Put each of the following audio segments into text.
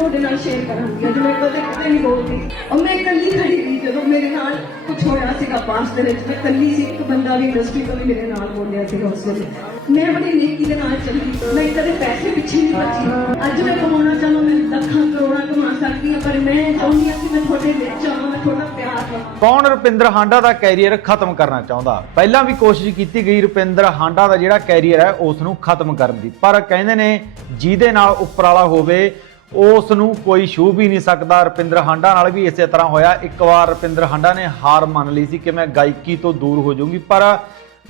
ਤੁਹਾਡੇ ਨਾਲ ਸ਼ੇਅਰ ਕਰਾਂਗੀ, ਅੱਜ ਮੈਂ ਕਦੇ ਕਦੇ ਨਹੀਂ ਬੋਲਦੀ ਔਰ ਮੈਂ ਇਕੱਲੀ ਖੜੀ ਸੀ, ਜਦੋਂ ਮੇਰੇ ਨਾਲ ਕੁਝ ਹੋਇਆ ਸੀਗਾ ਪਾਸ ਦੇ ਵਿੱਚ, ਮੈਂ ਇਕੱਲੀ ਸੀ, ਇੱਕ ਬੰਦਾ ਵੀ ਇੰਡਸਟਰੀ ਤੋਂ ਵੀ ਮੇਰੇ ਨਾਲ ਬੋਲਿਆ ਸੀਗਾ ਉਸ ਵੇਲੇ। ਮੈਂ ਬੜੀ ਨੇਕੀ ਦੇ ਨਾਲ ਚੱਲੀ, ਮੈਂ ਕਦੇ ਪੈਸੇ ਪਿੱਛੇ ਨਹੀਂ ਭੱਜੀ ਅੱਜ ਮੈਂ ਕਮਾਉਣਾ ਚਾਹਾਂ ਮੈਂ ਲੱਖਾਂ ਕਰੋੜਾਂ ਕਮਾ ਸਕਦੀ ਹਾਂ, ਪਰ ਮੈਂ ਚਾਹੁੰਦੀ ਹਾਂ ਕਿ ਮੈਂ ਤੁਹਾਡੇ ਵਿੱਚ ਆਵਾਂ, ਮੈਂ ਤੁਹਾਡਾ ਪਿਆਰ ਲਵਾਂ ਕੌਣ ਰੁਪਿੰਦਰ ਹਾਂਡਾ ਦਾ ਕੈਰੀਅਰ ਖਤਮ ਕਰਨਾ ਚਾਹੁੰਦਾ? ਪਹਿਲਾਂ ਵੀ ਕੋਸ਼ਿਸ਼ ਕੀਤੀ ਗਈ ਰੁਪਿੰਦਰ ਹਾਂਡਾ ਦਾ ਜਿਹੜਾ ਕੈਰੀਅਰ ਹੈ, ਉਸ ਨੂੰ ਖਤਮ ਕਰਨ ਦੀ। ਪਰ ਕਹਿੰਦੇ ਨੇ ਜਿਹਦੇ ਨਾਲ ਉੱਪਰ ਵਾਲਾ ਹੋਵੇ ਉਸ ਨੂੰ ਕੋਈ ਛੂਹ ਵੀ ਨਹੀਂ ਸਕਦਾ। ਰੁਪਿੰਦਰ ਹਾਂਡਾ ਨਾਲ ਵੀ ਇਸੇ ਤਰ੍ਹਾਂ ਹੋਇਆ। ਇੱਕ ਵਾਰ ਰੁਪਿੰਦਰ ਹਾਂਡਾ ਨੇ ਹਾਰ ਮੰਨ ਲਈ ਸੀ ਕਿ ਮੈਂ ਗਾਇਕੀ ਤੋਂ ਦੂਰ ਹੋ ਜਾਊਂਗੀ, ਪਰ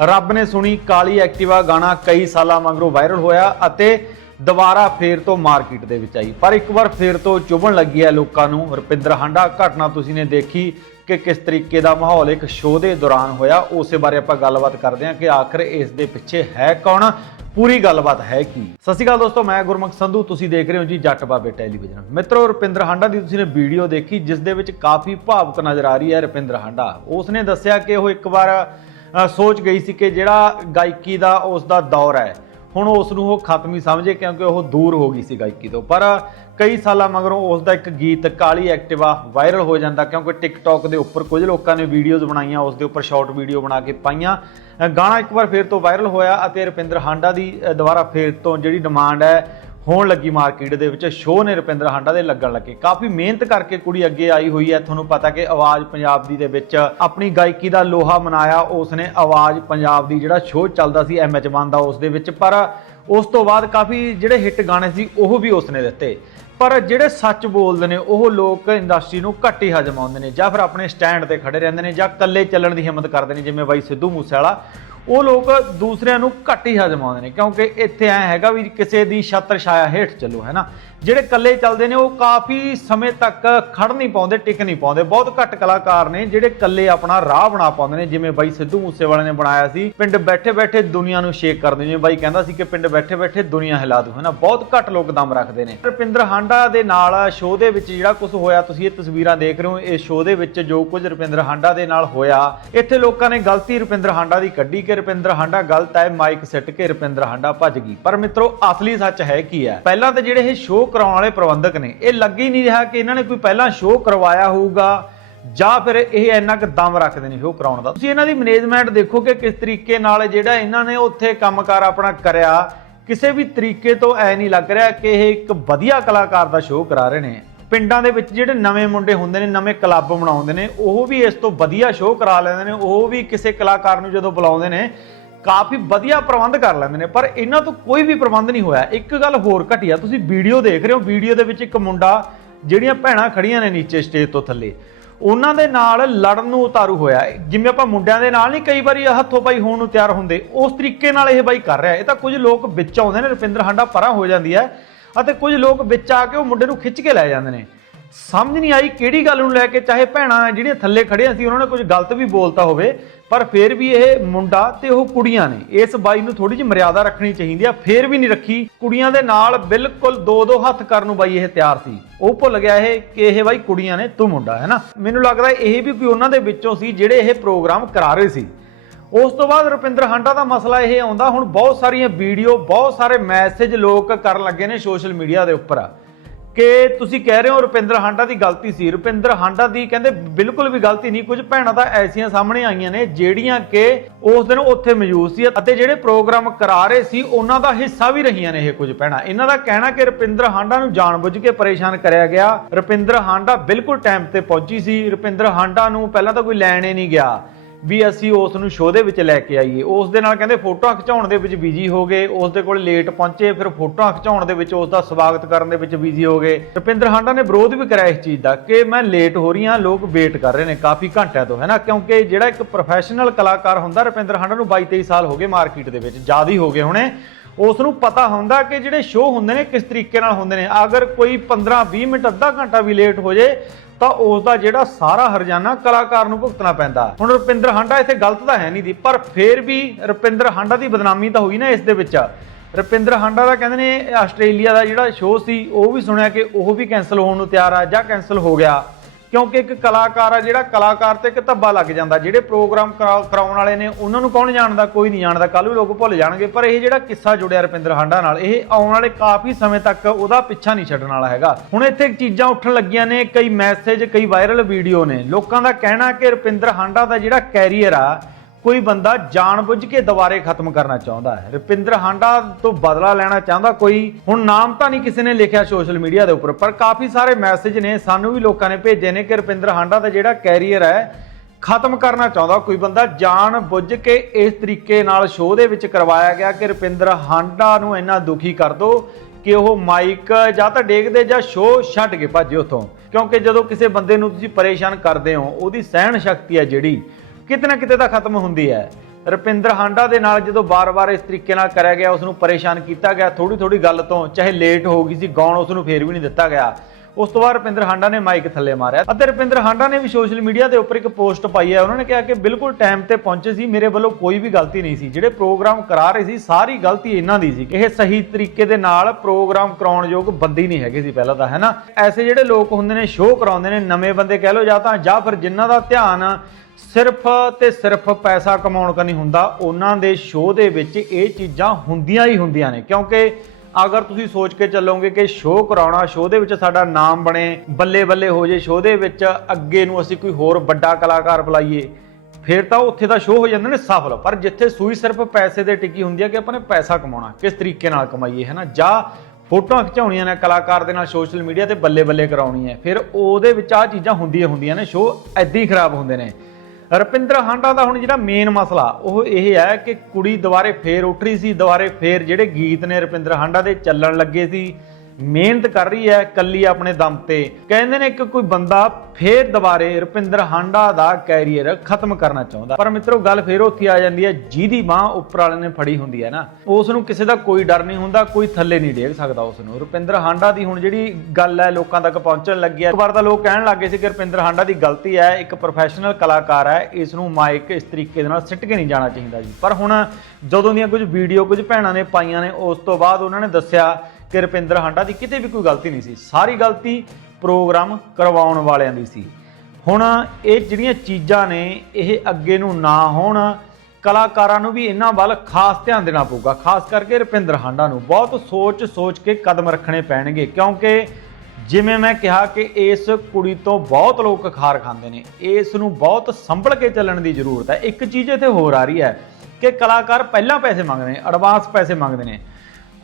ਰੱਬ ਨੇ ਸੁਣੀ ਕਾਲੀ ਐਕਟਿਵਾ ਗਾਣਾ ਕਈ ਸਾਲਾਂ ਮਗਰੋਂ ਵਾਇਰਲ ਹੋਇਆ ਅਤੇ ਦੁਬਾਰਾ ਫੇਰ ਤੋਂ ਮਾਰਕੀਟ ਦੇ ਵਿੱਚ ਆਈ। ਪਰ ਇੱਕ ਵਾਰ ਫੇਰ ਤੋਂ ਚੁਭਣ ਲੱਗੀ ਹੈ ਲੋਕਾਂ ਨੂੰ। ਰੁਪਿੰਦਰ ਹਾਂਡਾ, ਘਟਨਾ ਤੁਸੀਂ ਨੇ ਦੇਖੀ ਕਿ ਕਿਸ ਤਰੀਕੇ ਦਾ ਮਾਹੌਲ ਇੱਕ ਸ਼ੋਅ ਦੇ ਦੌਰਾਨ ਹੋਇਆ। ਉਸੇ ਬਾਰੇ ਆਪਾਂ ਗੱਲਬਾਤ ਕਰਦੇ ਹਾਂ ਕਿ ਆਖਰ ਇਸ ਦੇ ਪਿੱਛੇ ਹੈ ਕੌਣ? ਪੂਰੀ ਗੱਲਬਾਤ ਹੈ ਕੀ? ਸਤਿ ਸ਼੍ਰੀ ਅਕਾਲ ਦੋਸਤੋ, ਮੈਂ ਗੁਰਮੁਖ ਸੰਧੂ, ਤੁਸੀਂ ਦੇਖ ਰਹੇ ਹੋ ਜੀ ਜੱਟ ਬਾਬੇ ਟੈਲੀਵਿਜ਼ਨ। ਮਿੱਤਰੋ, ਰੁਪਿੰਦਰ ਹਾਂਡਾ ਦੀ ਤੁਸੀਂ ਨੇ ਵੀਡੀਓ ਦੇਖੀ, ਜਿਸ ਦੇ ਵਿੱਚ ਕਾਫੀ ਭਾਵੁਕ ਨਜ਼ਰ ਆ ਰਹੀ ਹੈ ਰੁਪਿੰਦਰ ਹਾਂਡਾ। ਉਸ ਨੇ ਦੱਸਿਆ ਕਿ ਉਹ ਇੱਕ ਵਾਰ ਸੋਚ ਗਈ ਸੀ ਕਿ ਜਿਹੜਾ ਗਾਇਕੀ ਦਾ ਉਸ ਦਾ ਦੌਰ ਹੈ ਹੁਣ ਉਸ ਨੂੰ ਉਹ ਖਤਮ ਹੀ ਸਮਝੇ ਕਿਉਂਕਿ ਉਹ ਦੂਰ ਹੋ ਗਈ ਸੀ ਗਾਇਕੀ ਤੋਂ। ਪਰ ਕਈ ਸਾਲਾਂ ਮਗਰੋਂ ਉਸ ਦਾ ਇੱਕ ਗੀਤ ਕਾਲੀ ਐਕਟਿਵਾ ਵਾਇਰਲ ਹੋ ਜਾਂਦਾ ਕਿਉਂਕਿ ਟਿਕਟੌਕ ਦੇ ਉੱਪਰ ਕੁਝ ਲੋਕਾਂ ਨੇ ਵੀਡੀਓਜ਼ ਬਣਾਈਆਂ ਉਸ ਦੇ ਉੱਪਰ ਸ਼ਾਰਟ ਵੀਡੀਓ ਬਣਾ ਕੇ ਪਾਈਆਂ। ਗਾਣਾ ਇੱਕ ਵਾਰ ਫੇਰ ਤੋਂ ਵਾਇਰਲ ਹੋਇਆ ਅਤੇ ਰੁਪਿੰਦਰ ਹਾਂਡਾ ਦੀ ਅ, ਦੁਬਾਰਾ ਫੇਰ ਤੋਂ ਜਿਹੜੀ ਡਿਮਾਂਡ ਹੈ ਹੋਣ ਲੱਗੀ ਮਾਰਕੀਟ ਦੇ ਵਿੱਚ, ਸ਼ੋਅ ਨੇ ਰੁਪਿੰਦਰ ਹਾਂਡਾ ਦੇ ਲੱਗਣ ਲੱਗੇ। ਕਾਫੀ ਮਿਹਨਤ ਕਰਕੇ ਕੁੜੀ ਅੱਗੇ ਆਈ ਹੋਈ ਹੈ, ਤੁਹਾਨੂੰ ਪਤਾ ਕਿ ਆਵਾਜ਼ ਪੰਜਾਬ ਦੀ ਦੇ ਵਿੱਚ ਆਪਣੀ ਗਾਇਕੀ ਦਾ ਲੋਹਾ ਮਨਾਇਆ, ਉਸਨੇ ਆਵਾਜ਼ ਪੰਜਾਬ ਦੀ ਜਿਹੜਾ ਸ਼ੋਅ ਚੱਲਦਾ ਸੀ ਐਮਐਚ ਦਾ ਉਸ ਦੇ ਵਿੱਚ, ਪਰ ਉਸ ਤੋਂ ਬਾਅਦ ਕਾਫੀ ਜਿਹੜੇ ਹਿੱਟ ਗਾਣੇ ਸੀ, ਉਹ ਵੀ ਉਸਨੇ ਦਿੱਤੇ। ਪਰ ਜਿਹੜੇ ਸੱਚ ਬੋਲਦੇ ਨੇ, ਉਹ ਲੋਕ ਇੰਡਸਟਰੀ ਨੂੰ ਘੱਟ ਹੀ ਹਜਮਾਉਂਦੇ ਨੇ ਜਾਂ ਫਿਰ ਆਪਣੇ ਸਟੈਂਡ ਤੇ ਖੜੇ ਰਹਿੰਦੇ ਨੇ ਜਾਂ ਇਕੱਲੇ ਚੱਲਣ ਦੀ ਹਿੰਮਤ ਕਰਦੇ ਨੇ, ਜਿਵੇਂ ਬਾਈ ਸਿੱਧੂ ਮੂਸੇਵਾਲਾ। ਉਹ ਲੋਕ ਦੂਸਰਿਆਂ ਨੂੰ ਘੱਟ ਹੀ ਹਜਮਾਉਂਦੇ ਨੇ, ਕਿਉਂਕਿ ਇੱਥੇ ਐ ਹੈਗਾ ਵੀ ਕਿਸੇ ਦੀ ਛਤਰ ਛਾਇਆ ਹੇਠ ਚੱਲੋ, ਹੈ ਨਾ? ਜਿਹੜੇ ਇਕੱਲੇ ਚੱਲਦੇ ਨੇ, ਉਹ ਕਾਫੀ ਸਮੇਂ ਤੱਕ ਖੜ ਨਹੀਂ ਪਾਉਂਦੇ, ਟਿਕ ਨਹੀਂ ਪਾਉਂਦੇ। ਬਹੁਤ ਘੱਟ ਕਲਾਕਾਰ ਨੇ ਜਿਹੜੇ ਇਕੱਲੇ ਆਪਣਾ ਰਾਹ ਬਣਾ ਪਾਉਂਦੇ ਨੇ, ਜਿਵੇਂ ਬਾਈ ਸਿੱਧੂ ਮੂਸੇਵਾਲੇ ਨੇ ਬਣਾਇਆ ਸੀ। ਪਿੰਡ ਬੈਠੇ ਬੈਠੇ ਦੁਨੀਆ ਨੂੰ ਸ਼ੇਕ ਕਰਦੇ ਜਿਵੇਂ ਬਾਈ ਕਹਿੰਦਾ ਸੀ ਕਿ ਪਿੰਡ ਬੈਠੇ ਬੈਠੇ ਦੁਨੀਆ ਹਿਲਾ ਦੂ, ਹੈ ਬਹੁਤ ਘੱਟ ਲੋਕ ਦਮ ਰੱਖਦੇ ਨੇ। ਰੁਪਿੰਦਰ ਹਾਂਡਾ ਦੇ ਨਾਲ ਸ਼ੋਅ ਦੇ ਵਿੱਚ ਜਿਹੜਾ ਕੁਝ ਹੋਇਆ, ਤੁਸੀਂ ਇਹ ਤਸਵੀਰਾਂ ਦੇਖ ਰਹੇ ਹੋ ਇਸ ਸ਼ੋਅ ਦੇ ਵਿੱਚ ਜੋ ਕੁਝ ਰੁਪਿੰਦਰ ਹਾਂਡਾ ਦੇ ਨਾਲ ਹੋਇਆ, ਇੱਥੇ ਲੋਕਾਂ ਨੇ ਗਲਤੀ ਰੁਪਿੰਦਰ ਹਾਂਡਾ ਦੀ ਕੱਢੀ ਕਿ ਰੁਪਿੰਦਰ ਹਾਂਡਾ ਗਲਤ ਹੈ, ਮਾਈਕ ਸਿੱਟ ਕੇ ਰੁਪਿੰਦਰ ਹਾਂਡਾ ਭੱਜ ਗਈ। ਪਰ ਮਿੱਤਰੋ, ਅਸਲੀ ਸੱਚ ਹੈ ਕੀ ਹੈ? ਪਹਿਲਾਂ ਤਾਂ ਜਿਹੜੇ ਇਹ ਸ਼ੋਅ ਕਰਾਉਣ ਵਾਲੇ ਪ੍ਰਬੰਧਕ ਨੇ। ਇਹ ਲੱਗ ਹੀ ਨਹੀਂ ਰਿਹਾ ਕਿ ਇਹਨਾਂ ਨੇ ਕੋਈ ਪਹਿਲਾਂ ਸ਼ੋਅ ਕਰਵਾਇਆ ਹੋਊਗਾ ਜਾਂ ਫਿਰ ਇਹ ਇੰਨਾ ਕੁ ਦਮ ਰੱਖਦੇ ਨੇ ਸ਼ੋਅ ਕਰਾਉਣ ਦਾ। ਤੁਸੀਂ ਇਹਨਾਂ ਦੀ ਮੈਨੇਜਮੈਂਟ ਦੇਖੋ ਕਿ ਕਿਸ ਤਰੀਕੇ ਨਾਲ ਜਿਹੜਾ ਇਹਨਾਂ ਨੇ ਉੱਥੇ ਕੰਮਕਾਰ ਆਪਣਾ ਕਰਿਆ, ਕਿਸੇ ਵੀ ਤਰੀਕੇ ਤੋਂ ਐ ਨਹੀਂ ਲੱਗ ਰਿਹਾ ਕਿ ਇਹ ਇੱਕ ਵਧੀਆ ਕਲਾਕਾਰ ਦਾ ਸ਼ੋਅ ਕਰਾ ਰਹੇ ਨੇ। ਪਿੰਡਾਂ ਦੇ ਵਿੱਚ ਜਿਹੜੇ ਨਵੇਂ ਮੁੰਡੇ ਹੁੰਦੇ ਨੇ, ਨਵੇਂ ਕਲੱਬ ਬਣਾਉਂਦੇ ਨੇ, ਉਹ ਵੀ ਇਸ ਤੋਂ ਵਧੀਆ ਸ਼ੋਅ ਕਰਾ ਲੈਂਦੇ ਨੇ, ਉਹ ਵੀ ਕਿਸੇ ਕਲਾਕਾਰ ਨੂੰ ਜਦੋਂ ਬੁਲਾਉਂਦੇ ਨੇ ਕਾਫੀ ਵਧੀਆ ਪ੍ਰਬੰਧ ਕਰ ਲੈਂਦੇ ਨੇ, ਪਰ ਇਹਨਾਂ ਤੋਂ ਕੋਈ ਵੀ ਪ੍ਰਬੰਧ ਨਹੀਂ ਹੋਇਆ। ਇੱਕ ਗੱਲ ਹੋਰ ਘਟਿਆ ਤੁਸੀਂ ਵੀਡੀਓ ਦੇਖ ਰਹੇ ਹੋ, ਵੀਡੀਓ ਦੇ ਵਿੱਚ ਇੱਕ ਮੁੰਡਾ, ਜਿਹੜੀਆਂ ਭੈਣਾਂ ਖੜੀਆਂ ਨੇ ਨੀਚੇ ਸਟੇਜ ਤੋਂ ਥੱਲੇ, ਉਹਨਾਂ ਦੇ ਨਾਲ ਲੜਨ ਨੂੰ ਉਤਾਰੂ ਹੋਇਆ। ਜਿਵੇਂ ਆਪਾਂ ਮੁੰਡਿਆਂ ਦੇ ਨਾਲ ਨਹੀਂ ਕਈ ਵਾਰੀ ਹੱਥੋਂ ਪਾਈ ਹੋਣ ਨੂੰ ਤਿਆਰ ਹੁੰਦੇ, ਉਸ ਤਰੀਕੇ ਨਾਲ ਇਹ ਬਾਈ ਕਰ ਰਿਹਾ। ਇਹ ਤਾਂ ਕੁਝ ਲੋਕ ਵਿੱਚ ਆਉਂਦੇ ਨੇ, ਰੁਪਿੰਦਰ ਹਾਂਡਾ ਪਰਾਂ ਹੋ ਜਾਂਦੀ ਹੈ, ਅਤੇ ਕੁਝ ਲੋਕ ਵਿੱਚ ਆ ਕੇ ਉਹ ਮੁੰਡੇ ਨੂੰ ਖਿੱਚ ਕੇ ਲੈ ਜਾਂਦੇ ਨੇ। ਸਮਝ ਨਹੀਂ ਆਈ ਕਿਹੜੀ ਗੱਲ ਨੂੰ ਲੈ ਕੇ, ਚਾਹੇ ਭੈਣਾਂ ਜਿਹੜੀਆਂ ਥੱਲੇ ਖੜੀਆਂ ਸੀ, ਉਹਨਾਂ ਨੇ ਕੁਝ ਗਲਤ ਵੀ ਬੋਲਤਾ ਹੋਵੇ ਪਰ ਫਿਰ ਵੀ ਇਹ ਮੁੰਡਾ ਤੇ ਉਹ ਕੁੜੀਆਂ ਨੇ। ਇਸ ਬਾਈ ਨੂੰ ਥੋੜੀ ਜਿਹੀ ਮਰਿਆਦਾ ਰੱਖਣੀ ਚਾਹੀਦੀ ਆ। ਫਿਰ ਵੀ ਨਹੀਂ ਰੱਖੀ। ਕੁੜੀਆਂ ਦੇ ਨਾਲ ਬਿਲਕੁਲ ਦੋ ਦੋ ਹੱਥ ਕਰਨ ਨੂੰ ਬਾਈ ਇਹ ਤਿਆਰ ਸੀ। ਉਹ ਭੁੱਲ ਗਿਆ ਇਹ ਕਿ ਇਹ ਬਾਈ ਕੁੜੀਆਂ ਨੇ, ਤੂੰ ਮੁੰਡਾ ਹੈ ਨਾ? ਮੈਨੂੰ ਲੱਗਦਾ ਇਹ ਵੀ ਕੋਈ ਉਹਨਾਂ ਦੇ ਵਿੱਚੋਂ ਸੀ ਜਿਹੜੇ ਇਹ ਪ੍ਰੋਗਰਾਮ ਕਰਾ ਰਹੇ ਸੀ। ਉਸ ਤੋਂ ਬਾਅਦ ਰੁਪਿੰਦਰ ਹਾਂਡਾ ਦਾ ਮਸਲਾ ਇਹ ਆਉਂਦਾ। ਹੁਣ ਬਹੁਤ ਸਾਰੀਆਂ ਵੀਡੀਓ, ਬਹੁਤ ਸਾਰੇ ਮੈਸੇਜ ਲੋਕ ਕਰਨ ਲੱਗੇ ਨੇ ਸੋਸ਼ਲ ਮੀਡੀਆ ਦੇ ਉੱਪਰ। ਕਿ ਤੁਸੀਂ ਕਹਿ ਰਹੇ ਹੋ ਰੁਪਿੰਦਰ ਹਾਂਡਾ ਦੀ ਗਲਤੀ ਸੀ। ਰੁਪਿੰਦਰ ਹਾਂਡਾ ਦੀ ਕਹਿੰਦੇ ਬਿਲਕੁਲ ਵੀ ਗਲਤੀ ਨਹੀਂ। ਕੁਝ ਭੈਣਾਂ ਤਾਂ ਐਸੀਆਂ ਸਾਹਮਣੇ ਆਈਆਂ ਨੇ ਜਿਹੜੀਆਂ ਕਿ ਉਸ ਦਿਨ ਉੱਥੇ ਮੌਜੂਦ ਸੀ ਅਤੇ ਜਿਹੜੇ ਪ੍ਰੋਗਰਾਮ ਕਰਾ ਰਹੇ ਸੀ, ਉਹਨਾਂ ਦਾ ਹਿੱਸਾ ਵੀ ਰਹੀਆਂ ਨੇ ਇਹ ਕੁਝ ਭੈਣਾਂ। ਇਹਨਾਂ ਦਾ ਕਹਿਣਾ ਕਿ ਰੁਪਿੰਦਰ ਹਾਂਡਾ ਨੂੰ ਜਾਣਬੁੱਝ ਕੇ ਪਰੇਸ਼ਾਨ ਕਰਿਆ ਗਿਆ। ਰੁਪਿੰਦਰ ਹਾਂਡਾ ਬਿਲਕੁਲ ਟਾਈਮ ਤੇ ਪਹੁੰਚੀ ਸੀ। ਰੁਪਿੰਦਰ ਹਾਂਡਾ ਨੂੰ ਪਹਿਲਾਂ ਤਾਂ ਕੋਈ ਲੈਣ ਹੀ ਨਹੀਂ ਗਿਆ। ਵੀ ਅਸੀਂ ਉਸ ਨੂੰ ਸ਼ੋਅ ਦੇ ਵਿੱਚ ਲੈ ਕੇ ਆਈਏ। ਉਸ ਦੇ ਨਾਲ ਕਹਿੰਦੇ ਫੋਟੋਆਂ ਖਿਚਾਉਣ ਦੇ ਵਿੱਚ ਬਿਜ਼ੀ ਹੋ ਗਏ। ਉਸ ਦੇ ਕੋਲ ਲੇਟ ਪਹੁੰਚੇ, ਫਿਰ ਫੋਟੋਆਂ ਖਿਚਾਉਣ ਦੇ ਵਿੱਚ ਉਸ ਦਾ ਸਵਾਗਤ ਕਰਨ ਦੇ ਵਿੱਚ ਬਿਜ਼ੀ ਹੋ ਗਏ। ਰਪਿੰਦਰ ਹਾਂਡਾ ਨੇ ਵਿਰੋਧ ਵੀ ਕਰਿਆ ਇਸ ਚੀਜ਼ ਦਾ ਕਿ ਮੈਂ ਲੇਟ ਹੋ ਰਹੀ ਹਾਂ, ਲੋਕ ਵੇਟ ਕਰ ਰਹੇ ਨੇ ਕਾਫੀ ਘੰਟਿਆਂ ਤੋਂ ਹੈਨਾ ਕਿਉਂਕਿ ਜਿਹੜਾ ਇੱਕ ਪ੍ਰੋਫੈਸ਼ਨਲ ਕਲਾਕਾਰ ਹੁੰਦਾ, ਰਪਿੰਦਰ ਹਾਂਡਾ ਨੂੰ 22 23 ਸਾਲ ਹੋ ਗਏ ਮਾਰਕੀਟ ਦੇ ਵਿੱਚ, ਜ਼ਿਆਦਾ ਹੀ ਹੋ ਗਏ ਹੁਣੇ। ਉਸ ਨੂੰ ਪਤਾ ਹੁੰਦਾ ਕਿ ਜਿਹੜੇ ਸ਼ੋਅ ਹੁੰਦੇ ਨੇ, ਕਿਸ ਤਰੀਕੇ ਨਾਲ ਹੁੰਦੇ ਨੇ। ਅਗਰ ਕੋਈ 15 20 ਮਿੰਟ, ਅੱਧਾ ਘੰਟਾ ਵੀ ਲੇਟ ਹੋ ਜੇ ਤਾਂ ਉਸ ਦਾ ਜਿਹੜਾ ਸਾਰਾ ਹਰਜਾਨਾ ਕਲਾਕਾਰ ਨੂੰ ਭੁਗਤਣਾ ਪੈਂਦਾ। ਹੁਣ ਰੁਪਿੰਦਰ ਹਾਂਡਾ ਇੱਥੇ ਗਲਤ ਤਾਂ ਹੈ ਨਹੀਂ ਦੀ, ਪਰ ਫੇਰ ਵੀ ਰੁਪਿੰਦਰ ਹਾਂਡਾ ਦੀ ਬਦਨਾਮੀ ਤਾਂ ਹੋਈ ਨਾ ਇਸ ਦੇ ਵਿੱਚ। ਰੁਪਿੰਦਰ ਹਾਂਡਾ ਦਾ ਕਹਿੰਦੇ ਨੇ ਆਸਟ੍ਰੇਲੀਆ ਦਾ ਜਿਹੜਾ ਸ਼ੋਅ ਸੀ, ਉਹ ਵੀ ਸੁਣਿਆ ਕਿ ਉਹ ਵੀ ਕੈਨਸਲ ਹੋਣ ਨੂੰ ਤਿਆਰ ਆ ਜਾਂ ਕੈਨਸਲ ਹੋ ਗਿਆ। ਕਿਉਂਕਿ ਇੱਕ ਕਲਾਕਾਰ ਆ, ਜਿਹੜਾ ਕਲਾਕਾਰ ਤੇ ਇੱਕ ਧੱਬਾ ਲੱਗ ਜਾਂਦਾ। ਜਿਹੜੇ ਪ੍ਰੋਗਰਾਮ ਕਰਾ- ਕਰਾਉਣ ਵਾਲੇ ਨੇ, ਉਹਨਾਂ ਨੂੰ ਕੌਣ ਜਾਣਦਾ? ਕੋਈ ਨਹੀਂ ਜਾਣਦਾ। ਕੱਲ ਵੀ ਲੋਕ ਭੁੱਲ ਜਾਣਗੇ। ਪਰ ਇਹ ਜਿਹੜਾ ਕਿੱਸਾ ਜੁੜਿਆ ਰਪਿੰਦਰ ਹਾਂਡਾ ਨਾਲ, ਇਹ ਆਉਣ ਵਾਲੇ ਕਾਫੀ ਸਮੇਂ ਤੱਕ ਉਹਦਾ ਪਿੱਛਾ ਨਹੀਂ ਛੱਡਣ ਵਾਲਾ ਹੈਗਾ। ਹੁਣ ਇੱਥੇ ਚੀਜ਼ਾਂ ਉੱਠਣ ਲੱਗੀਆਂ ਨੇ, ਕਈ ਮੈਸੇਜ, ਕਈ ਵਾਇਰਲ ਵੀਡੀਓ ਨੇ। ਲੋਕਾਂ ਦਾ ਕਹਿਣਾ ਕਿ ਰਪਿੰਦਰ ਹਾਂਡਾ ਦਾ ਜਿਹੜਾ ਕੈਰੀਅਰ ਆ ਕੋਈ ਬੰਦਾ ਜਾਣਬੁੱਝ ਕੇ ਦੁਬਾਰੇ ਖਤਮ ਕਰਨਾ ਚਾਹੁੰਦਾ ਹੈ। ਰੁਪਿੰਦਰ ਹਾਂਡਾ ਤੋਂ ਬਦਲਾ ਲੈਣਾ ਚਾਹੁੰਦਾ ਕੋਈ, ਹੁਣ ਨਾਮ ਤਾਂ ਨਹੀਂ ਕਿਸੇ ਨੇ ਲਿਖਿਆ ਸੋਸ਼ਲ ਮੀਡੀਆ ਦੇ ਉੱਪਰ, ਪਰ ਕਾਫੀ ਸਾਰੇ ਮੈਸੇਜ ਨੇ, ਸਾਨੂੰ ਵੀ ਲੋਕਾਂ ਨੇ ਭੇਜੇ ਨੇ ਕਿ ਰੁਪਿੰਦਰ ਹਾਂਡਾ ਦਾ ਜਿਹੜਾ ਕੈਰੀਅਰ ਹੈ, ਖਤਮ ਕਰਨਾ ਚਾਹੁੰਦਾ ਕੋਈ ਬੰਦਾ। ਜਾਣ ਬੁੱਝ ਕੇ ਇਸ ਤਰੀਕੇ ਨਾਲ ਸ਼ੋਅ ਦੇ ਵਿੱਚ ਕਰਵਾਇਆ ਗਿਆ ਕਿ ਰੁਪਿੰਦਰ ਹਾਂਡਾ ਨੂੰ ਇੰਨਾ ਦੁਖੀ ਕਰ ਦੋ ਕਿ ਉਹ ਮਾਈਕ ਜਾਂ ਤਾਂ ਡੇਗਦੇ ਜਾਂ ਸ਼ੋਅ ਛੱਡ ਕੇ ਭੱਜੇ ਉੱਥੋਂ। ਕਿਉਂਕਿ ਜਦੋਂ ਕਿਸੇ ਬੰਦੇ ਨੂੰ ਤੁਸੀਂ ਪਰੇਸ਼ਾਨ ਕਰਦੇ ਹੋ, ਉਹਦੀ ਸਹਿਣ ਸ਼ਕਤੀ ਹੈ ਜਿਹੜੀ ਕਿਤੇ ਨਾ ਕਿਤੇ ਤਾਂ ਖਤਮ ਹੁੰਦੀ ਹੈ। ਰਪਿੰਦਰ ਹਾਂਡਾ ਦੇ ਨਾਲ ਜਦੋਂ ਬਾਰ-ਬਾਰ ਇਸ ਤਰੀਕੇ ਨਾਲ ਕਰਿਆ ਗਿਆ ਉਸ ਨੂੰ ਪਰੇਸ਼ਾਨ ਕੀਤਾ ਗਿਆ ਥੋੜੀ ਥੋੜੀ ਗੱਲ ਤੋਂ, ਚਾਹੇ ਲੇਟ ਹੋ ਗਈ ਸੀ ਗਾਉਣ ਉਸ ਨੂੰ ਫੇਰ ਵੀ ਨਹੀਂ ਦਿੱਤਾ ਗਿਆ। ਉਸ ਤੋਂ ਬਾਅਦ ਰਪਿੰਦਰ ਹਾਂਡਾ ਨੇ ਮਾਈਕ ਥੱਲੇ ਮਾਰਿਆ ਅਤੇ ਰਪਿੰਦਰ ਹਾਂਡਾ ਨੇ ਵੀ ਸੋਸ਼ਲ ਮੀਡੀਆ ਦੇ ਉੱਪਰ ਇੱਕ ਪੋਸਟ ਪਾਈ ਹੈ। ਉਹਨਾਂ ਨੇ ਕਿਹਾ ਕਿ ਬਿਲਕੁਲ ਟਾਈਮ ਤੇ ਪਹੁੰਚੇ ਸੀ, ਮੇਰੇ ਵੱਲੋਂ ਕੋਈ ਵੀ ਗਲਤੀ ਨਹੀਂ ਸੀ। ਜਿਹੜੇ ਪ੍ਰੋਗਰਾਮ ਕਰਾ ਰਹੇ ਸੀ, ਸਾਰੀ ਗਲਤੀ ਇਹਨਾਂ ਦੀ ਸੀ ਇਹ ਸਹੀ ਤਰੀਕੇ ਦੇ ਨਾਲ ਪ੍ਰੋਗਰਾਮ ਕਰਾਉਣ ਯੋਗ ਬੰਦੇ ਨਹੀਂ ਹੈਗੇ ਸੀ ਪਹਿਲਾਂ ਤਾਂ, ਹੈ ਨਾ? ਐਸੇ ਜਿਹੜੇ ਲੋਕ ਹੁੰਦੇ ਨੇ ਸ਼ੋਅ ਕਰਾਉਂਦੇ ਨੇ, ਨਵੇਂ ਬੰਦੇ ਕਹਿ ਲਓ ਜਾਂ ਤਾਂ, ਜਾਂ ਫਿਰ ਜਿਨ੍ਹਾਂ ਦਾ ਧਿਆਨ ਸਿਰਫ ਤੇ ਸਿਰਫ ਪੈਸਾ ਕਮਾਉਣ ਕਾ ਨਹੀਂ ਹੁੰਦਾ, ਉਹਨਾਂ ਦੇ ਸ਼ੋਅ ਦੇ ਵਿੱਚ ਇਹ ਚੀਜ਼ਾਂ ਹੁੰਦੀਆਂ ਹੀ ਹੁੰਦੀਆਂ ਨੇ। ਕਿਉਂਕਿ ਅਗਰ ਤੁਸੀਂ ਸੋਚ ਕੇ ਚੱਲੋਗੇ ਕਿ ਸ਼ੋਅ ਕਰਾਉਣਾ, ਸ਼ੋਅ ਦੇ ਵਿੱਚ ਸਾਡਾ ਨਾਮ ਬਣੇ ਬੱਲੇ ਬੱਲੇ ਹੋ ਜੇ, ਸ਼ੋਅ ਦੇ ਵਿੱਚ ਅੱਗੇ ਨੂੰ ਅਸੀਂ ਕੋਈ ਹੋਰ ਵੱਡਾ ਕਲਾਕਾਰ ਬੁਲਾਈਏ, ਫਿਰ ਤਾਂ ਉੱਥੇ ਦਾ ਸ਼ੋਅ ਹੋ ਜਾਂਦਾ ਨੇ ਸਫਲ। ਪਰ ਜਿੱਥੇ ਸੂਈ ਸਿਰਫ ਪੈਸੇ ਦੇ ਟਿੱਕੀ ਹੁੰਦੀ ਹੈ ਕਿ ਆਪਾਂ ਨੇ ਪੈਸਾ ਕਮਾਉਣਾ, ਕਿਸ ਤਰੀਕੇ ਨਾਲ ਕਮਾਈਏ ਹੈ ਨਾ ਜਾਂ ਫੋਟੋਆਂ ਖਿਚਾਉਣੀਆਂ ਨੇ ਕਲਾਕਾਰ ਦੇ ਨਾਲ ਸੋਸ਼ਲ ਮੀਡੀਆ ਤੇ ਬੱਲੇ ਬੱਲੇ ਕਰਾਉਣੀ ਹੈ, ਫਿਰ ਉਹਦੇ ਵਿੱਚ ਆ ਚੀਜ਼ਾਂ ਹੁੰਦੀਆਂ ਹੁੰਦੀਆਂ ਨੇ, ਸ਼ੋਅ ਐਦਾਂ ਹੀ ਖਰਾਬ ਹੁੰਦੇ ਨੇ। ਰਪਿੰਦਰ ਹਾਂਡਾ ਦਾ ਹੁਣ ਜਿਹੜਾ ਮੇਨ ਮਸਲਾ, ਉਹ ਇਹ ਹੈ ਕਿ ਕੁੜੀ ਦੁਬਾਰੇ ਫੇਰ ਉੱਠ ਰਹੀ ਸੀ, ਦੁਬਾਰੇ ਫੇਰ ਜਿਹੜੇ ਗੀਤ ਨੇ ਰਪਿੰਦਰ ਹਾਂਡਾ ਦੇ ਚੱਲਣ ਲੱਗੇ ਸੀ ਮਿਹਨਤ ਕਰ ਰਹੀ ਹੈ ਕੱਲੀ ਆਪਣੇ ਦਮ ਤੇ। ਕਹਿੰਦੇ ਨੇ ਕਿ ਕੋਈ ਬੰਦਾ ਫੇਰ ਦੁਬਾਰੇ ਰੁਪਿੰਦਰ ਹਾਂਡਾ ਦਾ ਕੈਰੀਅਰ ਖਤਮ ਕਰਨਾ ਚਾਹੁੰਦਾ। ਪਰ ਮਿੱਤਰੋ, ਗੱਲ ਫੇਰ ਉੱਥੇ ਆ ਜਾਂਦੀ ਹੈ, ਜਿਹਦੀ ਬਾਹ ਉੱਪਰ ਵਾਲੇ ਨੇ ਫੜੀ ਹੁੰਦੀ ਹੈ ਨਾ। ਉਸ ਨੂੰ ਕਿਸੇ ਦਾ ਕੋਈ ਡਰ ਨਹੀਂ ਹੁੰਦਾ, ਕੋਈ ਥੱਲੇ ਨਹੀਂ ਡੇਗ ਸਕਦਾ ਉਸ ਨੂੰ। ਰੁਪਿੰਦਰ ਹਾਂਡਾ ਦੀ ਹੁਣ ਜਿਹੜੀ ਗੱਲ ਹੈ, ਲੋਕਾਂ ਤੱਕ ਪਹੁੰਚਣ ਲੱਗੀ ਹੈ। ਇੱਕ ਵਾਰ ਤਾਂ ਲੋਕ ਕਹਿਣ ਲੱਗੇ ਸੀ ਕਿ ਰੁਪਿੰਦਰ ਹਾਂਡਾ ਦੀ ਗਲਤੀ ਹੈ, ਇੱਕ ਪ੍ਰੋਫੈਸ਼ਨਲ ਕਲਾਕਾਰ ਹੈ, ਇਸ ਨੂੰ ਮਾਈਕ ਇਸ ਤਰੀਕੇ ਦੇ ਨਾਲ ਸਿੱਟ ਕੇ ਨਹੀਂ ਜਾਣਾ ਚਾਹੀਦਾ ਜੀ। ਪਰ ਹੁਣ ਜਦੋਂ ਦੀਆਂ ਕੁਝ ਵੀਡੀਓ ਕੁਝ ਭੈਣਾਂ ਨੇ ਪਾਈਆਂ ਨੇ, ਉਸ ਤੋਂ ਬਾਅਦ ਉਹਨਾਂ ਨੇ ਦੱਸਿਆ ਕਿ ਰੁਪਿੰਦਰ ਹਾਂਡਾ ਦੀ ਕਿਤੇ ਵੀ ਕੋਈ ਗਲਤੀ ਨਹੀਂ ਸੀ। ਸਾਰੀ ਗਲਤੀ ਪ੍ਰੋਗਰਾਮ ਕਰਵਾਉਣ ਵਾਲਿਆਂ ਦੀ ਸੀ। ਹੁਣ ਇਹ ਜਿਹੜੀਆਂ ਚੀਜ਼ਾਂ ਨੇ, ਇਹ ਅੱਗੇ ਨੂੰ ਨਾ ਹੋਣ, ਕਲਾਕਾਰਾਂ ਨੂੰ ਵੀ ਇਹਨਾਂ ਵੱਲ ਖਾਸ ਧਿਆਨ ਦੇਣਾ ਪਊਗਾ। ਖਾਸ ਕਰਕੇ ਰੁਪਿੰਦਰ ਹਾਂਡਾ ਨੂੰ। ਬਹੁਤ ਸੋਚ ਸੋਚ ਕੇ ਕਦਮ ਰੱਖਣੇ ਪੈਣਗੇ, ਕਿਉਂਕਿ ਜਿਵੇਂ ਮੈਂ ਕਿਹਾ ਕਿ ਇਸ ਕੁੜੀ ਤੋਂ ਬਹੁਤ ਲੋਕ ਖਾਰ ਖਾਂਦੇ ਨੇ। ਇਸ ਨੂੰ ਬਹੁਤ ਸੰਭਲ ਕੇ ਚੱਲਣ ਦੀ ਜ਼ਰੂਰਤ ਹੈ। ਇੱਕ ਚੀਜ਼ ਇੱਥੇ ਹੋਰ ਆ ਰਹੀ ਹੈ ਕਿ ਕਲਾਕਾਰ ਪਹਿਲਾਂ ਪੈਸੇ ਮੰਗਦੇ ਨੇ ਐਡਵਾਂਸ ਪੈਸੇ ਮੰਗਦੇ ਨੇ।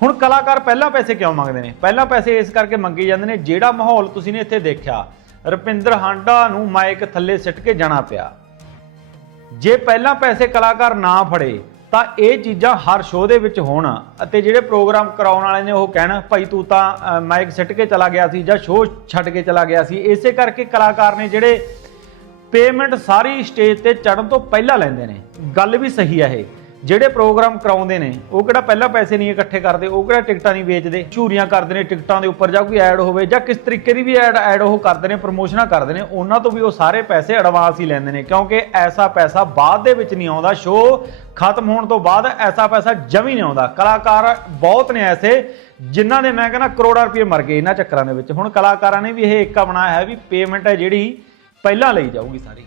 ਹੁਣ ਕਲਾਕਾਰ ਪਹਿਲਾਂ ਪੈਸੇ ਕਿਉਂ ਮੰਗਦੇ ਨੇ? ਪਹਿਲਾਂ ਪੈਸੇ ਇਸ ਕਰਕੇ ਮੰਗੇ ਜਾਂਦੇ ਨੇ ਜਿਹੜਾ ਮਾਹੌਲ ਤੁਸੀਂ ਨੇ ਇੱਥੇ ਦੇਖਿਆ ਰੁਪਿੰਦਰ ਹਾਂਡਾ ਨੂੰ ਮਾਈਕ ਥੱਲੇ ਸਿੱਟ ਕੇ ਜਾਣਾ ਪਿਆ। ਜੇ ਪਹਿਲਾਂ ਪੈਸੇ ਕਲਾਕਾਰ ਨਾ ਫੜੇ ਤਾਂ ਇਹ ਚੀਜ਼ਾਂ ਹਰ ਸ਼ੋਅ ਦੇ ਵਿੱਚ ਹੋਣ ਅਤੇ ਜਿਹੜੇ ਪ੍ਰੋਗਰਾਮ ਕਰਾਉਣ ਵਾਲੇ ਨੇ ਉਹ ਕਹਿਣ ਭਾਈ ਤੂੰ ਤਾਂ ਅ, ਮਾਈਕ ਸਿੱਟ ਕੇ ਚਲਾ ਗਿਆ ਸੀ ਜਾਂ ਸ਼ੋਅ ਛੱਡ ਕੇ ਚਲਾ ਗਿਆ ਸੀ। ਇਸੇ ਕਰਕੇ ਕਲਾਕਾਰ ਨੇ ਜਿਹੜੇ ਪੇਮੈਂਟ ਸਾਰੀ ਸਟੇਜ ਤੇ ਚੜਨ ਤੋਂ ਪਹਿਲਾਂ ਲੈਂਦੇ ਨੇ। ਗੱਲ ਵੀ ਸਹੀ ਹੈ ਇਹ। ਜਿਹੜੇ ਪ੍ਰੋਗਰਾਮ ਕਰਾਉਂਦੇ ਨੇ, ਉਹ ਕਿਹੜਾ ਪਹਿਲਾਂ ਪੈਸੇ ਨਹੀਂ ਇਕੱਠੇ ਕਰਦੇ, ਉਹ ਕਿਹੜਾ ਟਿਕਟਾਂ ਨਹੀਂ ਵੇਚਦੇ, ਝੂਰੀਆਂ ਕਰਦੇ ਨੇ ਟਿਕਟਾਂ ਦੇ ਉੱਪਰ ਜਾਂ ਕੋਈ ਐਡ ਹੋਵੇ ਜਾਂ ਕਿਸ ਤਰੀਕੇ ਦੀ ਵੀ ਐਡ ਐਡ ਉਹ ਕਰਦੇ ਨੇ ਪ੍ਰਮੋਸ਼ਨਾਂ ਕਰਦੇ ਨੇ, ਉਹਨਾਂ ਤੋਂ ਵੀ ਉਹ ਸਾਰੇ ਪੈਸੇ ਐਡਵਾਂਸ ਹੀ ਲੈਂਦੇ ਨੇ, ਕਿਉਂਕਿ ਐਸਾ ਪੈਸਾ ਬਾਅਦ ਦੇ ਵਿੱਚ ਨਹੀਂ ਆਉਂਦਾ ਸ਼ੋਅ ਖਤਮ ਹੋਣ ਤੋਂ ਬਾਅਦ ਐਸਾ ਪੈਸਾ ਜਮੀ ਨਹੀਂ ਆਉਂਦਾ। ਕਲਾਕਾਰ ਬਹੁਤ ਨੇ ਐਸੇ, ਜਿਨ੍ਹਾਂ ਨੇ ਮੈਂ ਕਹਿੰਦਾ ਕਰੋੜਾਂ ਰੁਪਏ ਮਰ ਗਏ ਇਹਨਾਂ ਚੱਕਰਾਂ ਦੇ ਵਿੱਚ। ਹੁਣ ਕਲਾਕਾਰਾਂ ਨੇ ਵੀ ਇਹ ਏਕਾ ਬਣਾਇਆ ਹੈ ਵੀ ਪੇਮੈਂਟ ਹੈ ਜਿਹੜੀ ਪਹਿਲਾਂ ਲਈ ਜਾਊਗੀ ਸਾਰੀ।